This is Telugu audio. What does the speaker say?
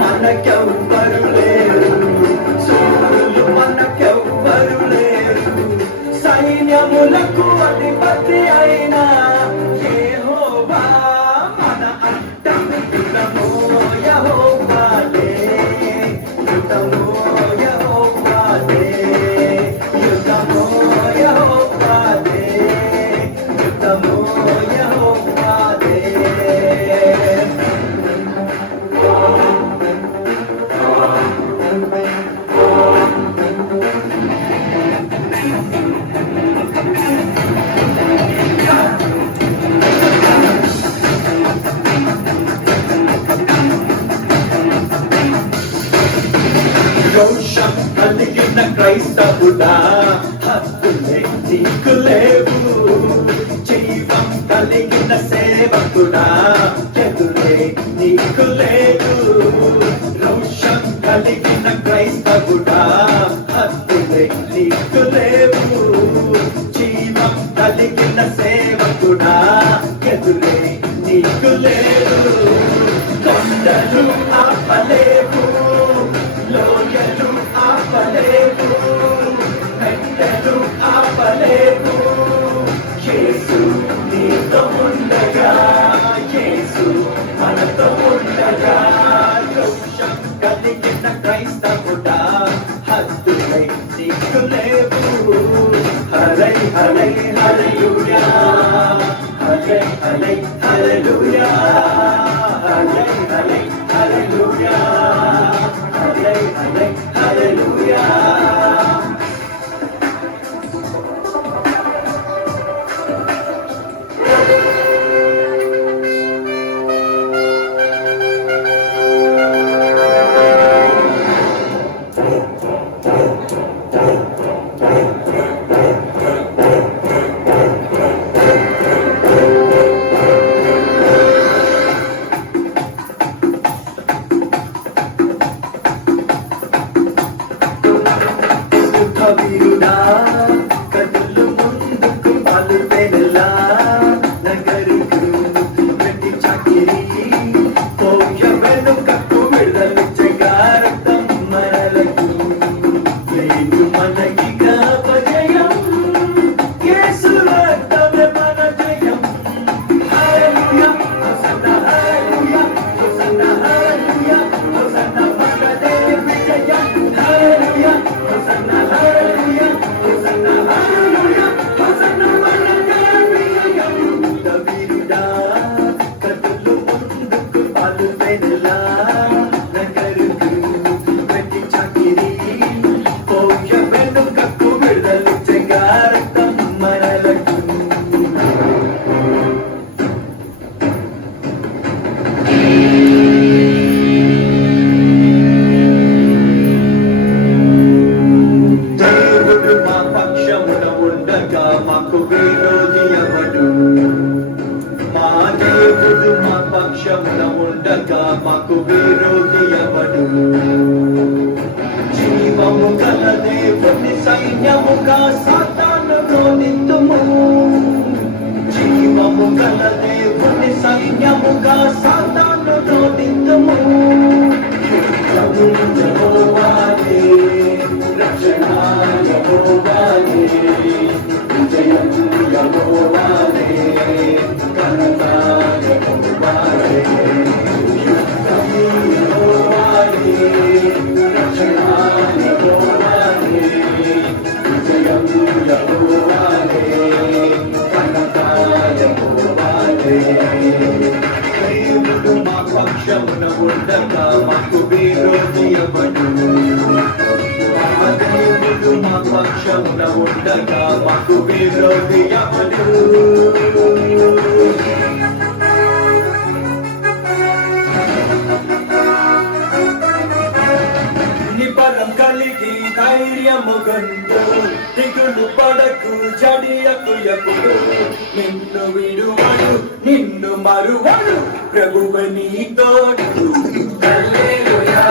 మనకెవ్వరు లేరు, సూర్యులు మనకెవ్వరు లేరు. సైన్యములకు అధిపతి అయిన యెహోవా మన అడ్డం. యుద్ధము యెహోవాదే, యుద్ధము యెహోవాదే, యుద్ధము యెహోవాదే, యుద్ధము యెహోవాదే. రోషం కలిగిన క్రైస్తవుడా హద్దులే నీకు లేవు, జీవం కలిగిన సేవకుడా ఎదురే నీకు లేదు. రోషం కలిగిన క్రైస్తవుడా హద్దులే నీకు లేవు, జీవం కలిగిన సేవకుడా ఎదురే నీకు లేదు. కొండలు ఆపలేవు, లోయలు ఆపలేవు, మెట్టలు ఆపలేవు. యేసు నీతో ఉండగా, యేసు మనతో ఉండగా. రోషం కలిగిన క్రైస్తవుడా హద్దులై నీకు లేవు. హరై హరై హల్లెలూయా, హరై హరై హల్లెలూయా, హరై హరై హల్లెలూయా, హరై హరై హల్లెలూయా. వీరుడా కదులు ముందుకు పలువెనలా, నగరుకు వెండి చాకిరి పోయ వెనుకకు విడలిచ్చగా. రక్తం మనలకు లేదు మనకిక అపజయం, యేసు రక్తమే మన జయం. హల్లెలూయా హోసన్నా, హల్లెలూయా హోసన్నా, హల్లెలూయా హోసన్నా మనదే విజయం. హల్లెలూయా హోసన్నా, హల్లెలూయా హోసన్నా, హల్లెలూయా హోసన్నా మనదే విజయం. వీరుడా కదులు ముందుకు పలువెనలా, నగరుకు వెండి చాకిరి పోయ వెనుకకు విడలిచ్చగా. రక్తం మనలకు దేవుడు మా పక్షమున ఉండగా మాకు విరోధి ఎవడు. మా దేవుడు మా పక్షమున ఉండగా మాకు విరోధి ఎవడు. జీవము గల దేవుని సైన్యముగా సాతానును నిందుము, జీవము గల దేవుని సైన్యముగా సాతానును నిందుము. యుద్ధము యెహోవాదే, రక్షణ యెహోవాదే, విజయం యెహోవాదే, ఘనత యెహోవాదే. యుద్ధము యెహోవాదే, రక్షణ యెహోవాదే, విజయం యెహోవాదే, ఘనత యెహోవాదే. దేవుడు మా పక్షమున ఉండగా మాకు విరోధి ఎవడు. దేవుడు మా పక్షమున ఉండగా మాకు విరోధి ఎవడు నిబలం కలిగి ధైర్యము గంటు దిగులు పడకు జడియకు ఎప్పుడు నిన్ను విడువడు నిన్ను మరువడు ప్రభువు నీ తోడు హల్లెలూయా